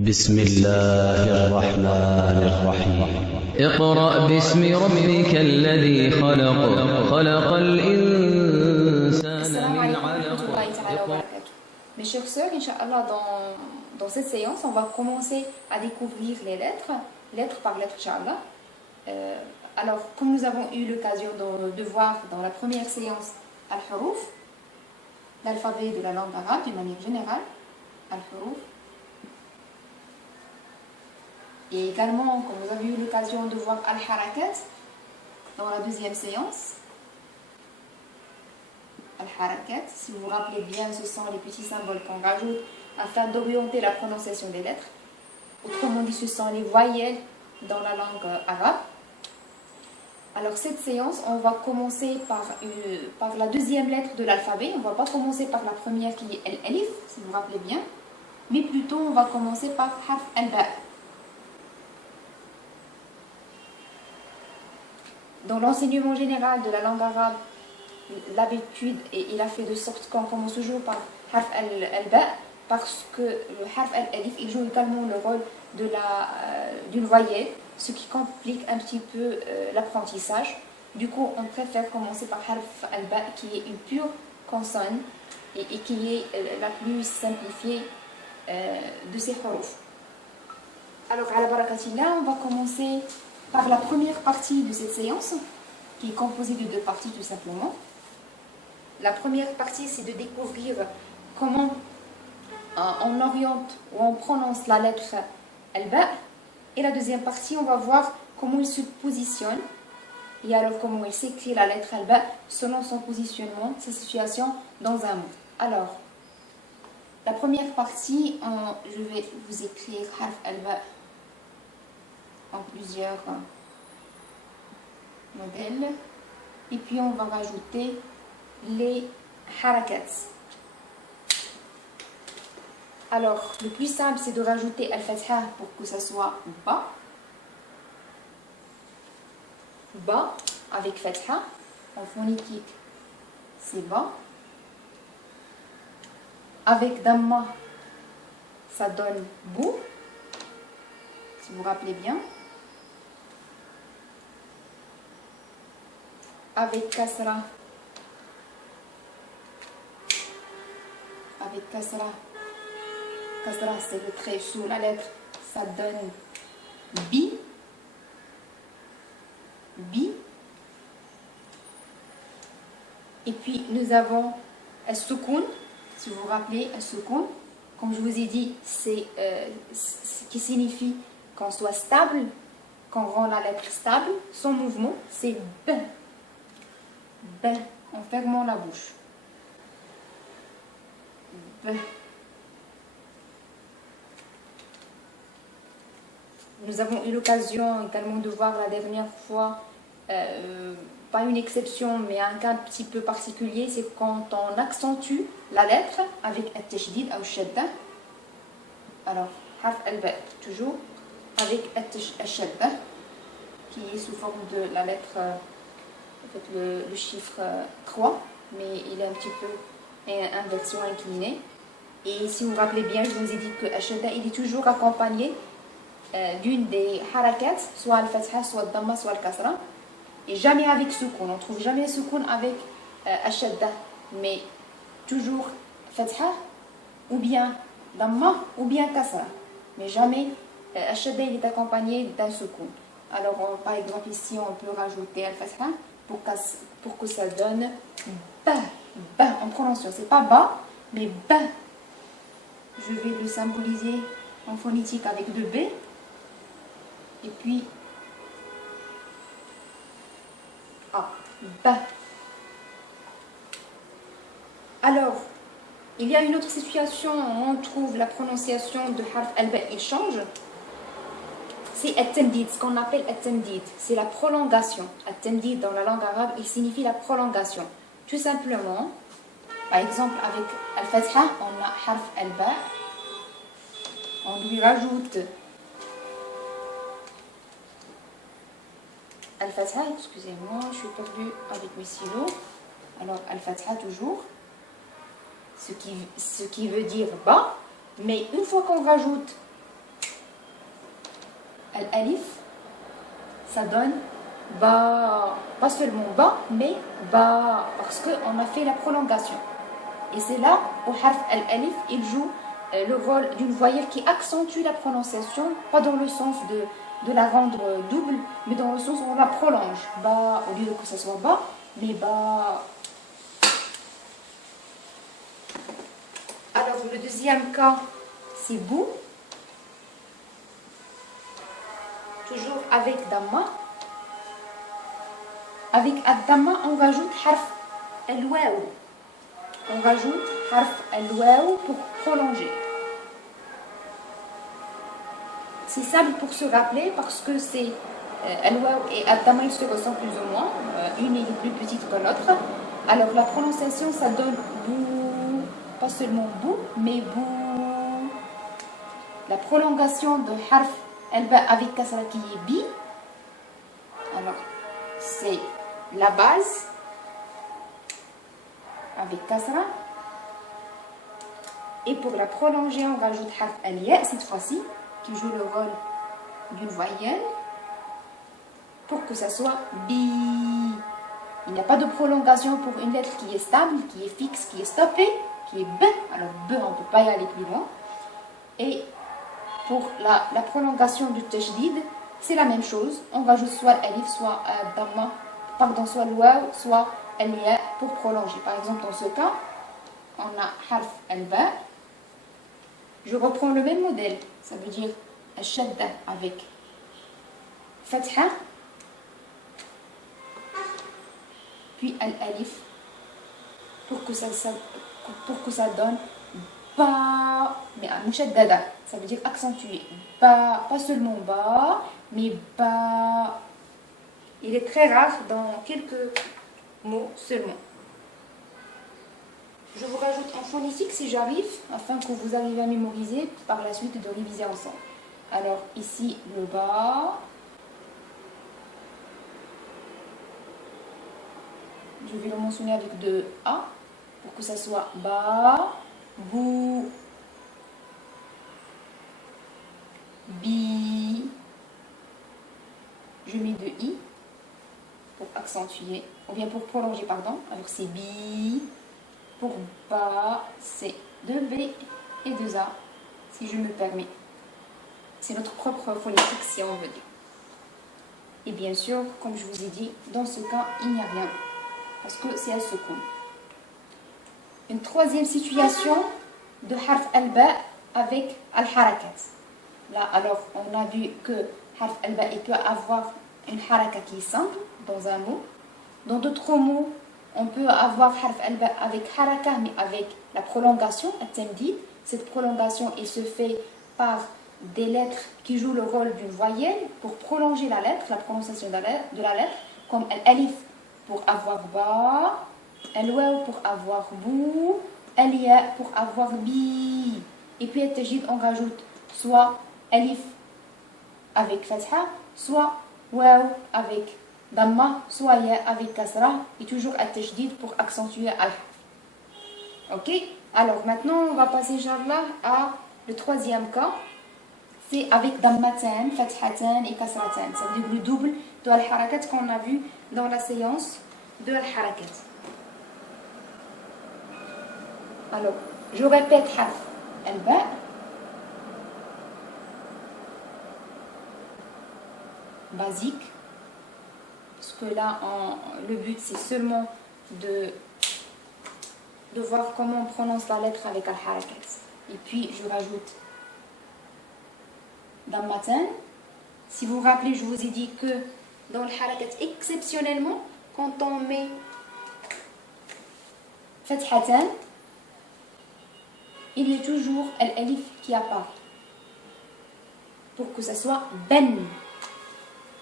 بسم الله الرحمن الرحيم اقرأ باسم ربك الذي خلق خلق الإنسان من علق. Mes chers sœurs, Inch'Allah, dans cette séance, on va commencer à découvrir les lettres, lettre par lettre, Inch'Allah. Alors, comme nous avons eu l'occasion de voir dans la première séance Al-Huruf, l'alphabet de la langue arabe d'une manière générale, Al-Huruf, et également, comme vous avez eu l'occasion de voir Al-Harakat dans la deuxième séance, Al-Harakat, si vous vous rappelez bien, ce sont les petits symboles qu'on rajoute afin d'orienter la prononciation des lettres. Autrement dit, ce sont les voyelles dans la langue arabe. Alors cette séance, on va commencer par la deuxième lettre de l'alphabet. On ne va pas commencer par la première qui est Al-Alif, si vous vous rappelez bien, mais plutôt on va commencer par Harf Al-Ba. Dans l'enseignement général de la langue arabe, l'habitude, et il a fait de sorte qu'on commence toujours par Harf Al-Ba, parce que le Harf Al-Alif, il joue également le rôle d'une voyelle, ce qui complique un petit peu l'apprentissage. Du coup, on préfère commencer par Harf Al-Ba, qui est une pure consonne et qui est la plus simplifiée de ces huruf. Alors, à la barakatillah, on va commencer par la première partie de cette séance, qui est composée de deux parties tout simplement. La première partie, c'est de découvrir comment on oriente ou on prononce la lettre Al-Ba. Et la deuxième partie, on va voir comment il se positionne et alors comment il s'écrit la lettre Al-Ba selon son positionnement, sa situation dans un mot. Alors, la première partie, je vais vous écrire Harf Al-Ba en plusieurs modèles. Et puis on va rajouter les harakats. Alors, le plus simple, c'est de rajouter Al-Fatha pour que ça soit Ba. Ba avec Fatha. En phonétique, c'est Ba. Avec Damma, ça donne Bou. Si vous vous rappelez bien. Avec Kasra. Avec Kasra. Kasra, c'est le trait sous la lettre. Ça donne Bi. Bi. Et puis, nous avons As-Sukun. Si vous vous rappelez, As-Sukun, comme je vous ai dit, c'est ce qui signifie qu'on soit stable, qu'on rend la lettre stable. Son mouvement, c'est B. B, en fermant la bouche. B. Nous avons eu l'occasion également de voir la dernière fois, pas une exception, mais un cas un petit peu particulier, c'est quand on accentue la lettre avec At-Tashdid ou Shadda. Alors, Harf Al-Ba, toujours avec At-Shadda, qui est sous forme de la lettre, le chiffre 3, mais il est un petit peu en version inclinée. Et si vous vous rappelez bien, je vous ai dit que Al-Shadda, il est toujours accompagné d'une des harakats, soit Al-Fatha, soit Damma, soit Al-Kasra, et jamais avec Sukun. On ne trouve jamais Sukun avec Al-Shadda, mais toujours Fatha, ou bien Damma, ou bien Kasra. Mais jamais Al-Shadda, il est accompagné d'un Sukun. Alors, par exemple, ici, on peut rajouter Al-Fatha pour que ça donne Ba. Ba en prononciation. C'est pas Ba, mais Ba. Je vais le symboliser en phonétique avec deux B. Et puis A. Ba. Alors, il y a une autre situation où on trouve la prononciation de Harf Al-Ba, il change. C'est At-Tamdid, ce qu'on appelle At-Tamdid. C'est la prolongation. At-Tamdid, dans la langue arabe, il signifie la prolongation. Tout simplement, par exemple, avec Al-Fatha, on a Harf Al-Ba. On lui rajoute Al-Fatha, excusez-moi, je suis perdue avec mes stylos. Alors, Al-Fatha toujours, ce qui veut dire bas, mais une fois qu'on rajoute l'alif, ça donne ba, pas seulement ba, mais ba, parce qu'on a fait la prolongation. Et c'est là où harf al-alif, il joue le rôle d'une voyelle qui accentue la prononciation, pas dans le sens de la rendre double, mais dans le sens où on la prolonge. Ba, au lieu que ce soit ba, mais ba. Alors, le deuxième cas, c'est bou. Toujours avec damma. Avec ad-damma, on rajoute harf al-waw. On rajoute harf al-waw pour prolonger. C'est simple pour se rappeler parce que c'est al-waw et ad-damma, ils se ressemblent plus ou moins. Une est plus petite que l'autre. Alors la prononciation, ça donne bou, pas seulement bou, mais bou. La prolongation de harf al-ba avec kasra qui est bi. Alors c'est la base avec kasra. Et pour la prolonger, on rajoute harf al-ya cette fois-ci, qui joue le rôle d'une voyelle, pour que ça soit bi. Il n'y a pas de prolongation pour une lettre qui est stable, qui est fixe, qui est stoppée, qui est b. Alors b, on ne peut pas y aller plus loin. Et pour la prolongation du tajdid, c'est la même chose. On rajoute soit l'alif, soit damma, pardon, soit le waw, soit al-ya pour prolonger. Par exemple, dans ce cas, on a harf al-ba. Je reprends le même modèle. Ça veut dire al-shadda avec fatha, puis al-alif, pour que ça donne ba, mais mushaddada, ça veut dire accentué. Ba, pas seulement ba, mais ba. Il est très rare dans quelques mots seulement. Je vous rajoute en phonétique si j'arrive, afin que vous arriviez à mémoriser par la suite de réviser ensemble. Alors ici le ba. Je vais le mentionner avec deux A pour que ça soit ba, bou, bi. Je mets deux I pour accentuer, ou bien pour prolonger, pardon. Alors c'est bi. Pour ba, c'est deux B et deux A, si je me permets. C'est notre propre phonétique, si on veut dire. Et bien sûr, comme je vous ai dit, dans ce cas, il n'y a rien, parce que c'est un secoun. Une troisième situation de harf al-ba avec al-harakat. Là, alors, on a vu que harf al-ba, il peut avoir une haraka qui est simple dans un mot. Dans d'autres mots, on peut avoir harf al-ba avec haraka, mais avec la prolongation, at-tamdid. Cette prolongation, elle se fait par des lettres qui jouent le rôle d'une voyelle pour prolonger la lettre, la prononciation de la lettre, comme al-alif pour avoir ba, al-waw pour avoir bou, al-ya pour avoir bi. Et puis at-tajdid, on rajoute soit alif avec fatha, soit waw avec damma, soit ya avec kasra, et toujours at-tajdid pour accentuer al-harf. Ok? Alors maintenant, on va passer, Inch'Allah, à le troisième cas. C'est avec dammatan, fathatan et kasratan. Ça veut dire le double de al-harakat qu'on a vu dans la séance de al-harakat. Alors, je répète harf al-ba. Basique. Parce que là, le but, c'est seulement de voir comment on prononce la lettre avec al-harakat. Et puis, je rajoute dammatan. Si vous vous rappelez, je vous ai dit que dans le harakat, exceptionnellement, quand on met fathatan, il y a toujours l'alif qui apparaît pour que ça soit ben.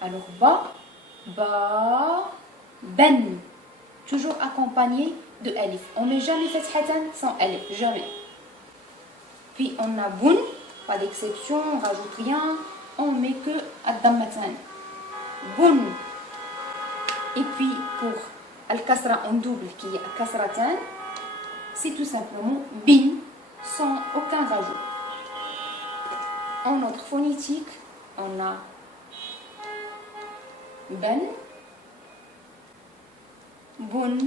Alors ba, ben, toujours accompagné de alif. On ne met jamais fathatan sans alif, jamais. Puis on a boun. Pas d'exception, on rajoute rien, on met que ad-dammatan. Boun. Et puis pour al-kasra en double qui est kasratan, c'est tout simplement bin, sans aucun rajout. En notre phonétique, on a Ben, Bun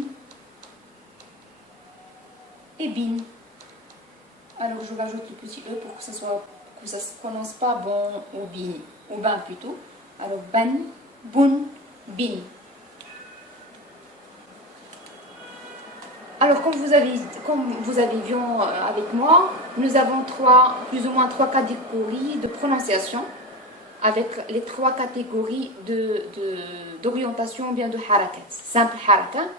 et Bin. Alors je rajoute le petit E pour que ça ne se prononce pas bon ou bin, ou ben plutôt. Alors Ben, Bun, Bin. Alors comme vous avez vu avec moi, nous avons plus ou moins trois catégories de prononciation avec les trois catégories d'orientation ou bien de harakat. Simple haraka,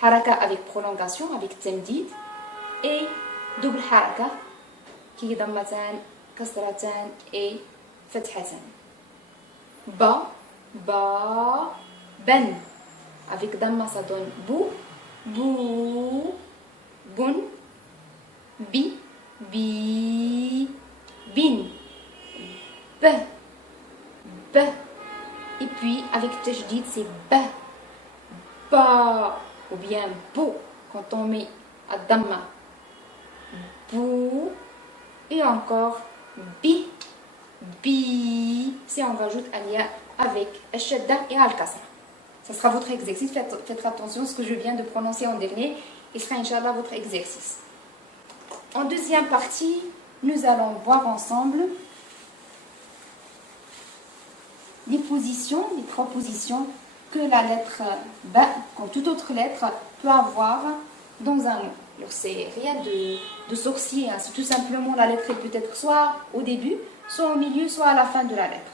haraka avec prolongation, avec temdid, et double haraka qui est dammatan, kasratan et fathatan. Ba, ben, avec damma ça donne bou, bou, bun, bi, bin, b, et puis avec tajdid c'est ba, ou bien bo quand on met à damma, bou, et encore bi, si on rajoute alia avec shadda et al-kasra. Ça sera votre exercice, faites attention à ce que je viens de prononcer en dernier, et ce sera Inch'Allah votre exercice. En deuxième partie, nous allons voir ensemble les positions, les trois positions que la lettre ba, comme toute autre lettre, peut avoir dans un mot. Alors c'est rien de sorcier, hein. C'est tout simplement la lettre, elle peut être soit au début, soit au milieu, soit à la fin de la lettre.